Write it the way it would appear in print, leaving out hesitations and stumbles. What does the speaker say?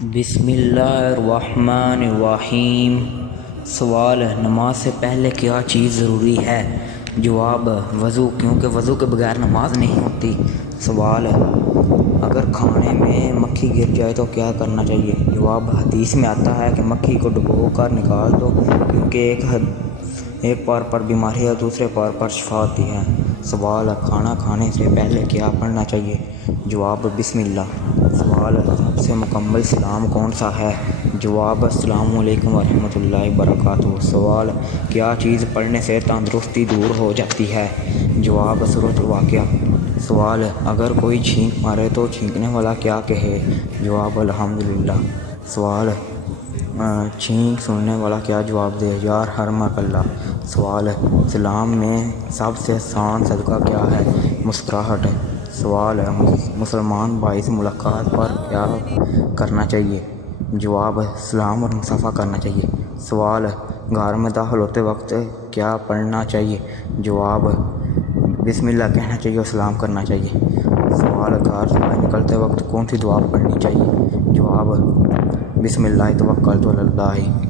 بسم اللہ الرحمن الرحیم۔ سوال: نماز سے پہلے کیا چیز ضروری ہے؟ جواب: وضو، کیونکہ وضو کے بغیر نماز نہیں ہوتی۔ سوال: اگر کھانے میں مکھی گر جائے تو کیا کرنا چاہیے؟ جواب: حدیث میں آتا ہے کہ مکھی کو ڈبو کر نکال دو، کیونکہ ایک پار پر بیماری اور دوسرے پار پر شفا ہوتی ہے۔ سوال: کھانا کھانے سے پہلے کیا پڑھنا چاہیے؟ جواب: بسم اللہ۔ سوال: سب سے مکمل سلام کون سا ہے؟ جواب: السلام علیکم ورحمۃ اللہ وبرکاتہ۔ سوال: کیا چیز پڑھنے سے تندرستی دور ہو جاتی ہے؟ جواب: سورۃ الواقعہ۔ سوال: اگر کوئی چھینک مارے تو چھینکنے والا کیا کہے؟ جواب: الحمدللہ۔ سوال: چھینک سننے والا کیا جواب دے؟ یرحمک اللہ۔ سوال: اسلام میں سب سے آسان صدقہ کیا ہے؟ مسکراہٹ۔ سوال: مسلمان بھائی سے ملاقات پر کیا کرنا چاہیے؟ جواب: سلام اور مصافحہ کرنا چاہیے۔ سوال: گھر میں داخل ہوتے وقت کیا پڑھنا چاہیے؟ جواب: بسم اللہ کہنا چاہیے اور سلام کرنا چاہیے۔ سوال: گھر سے باہر نکلتے وقت کون سی دعا پڑھنی چاہیے؟ جواب: بسم اللہ توکلت علی اللہ۔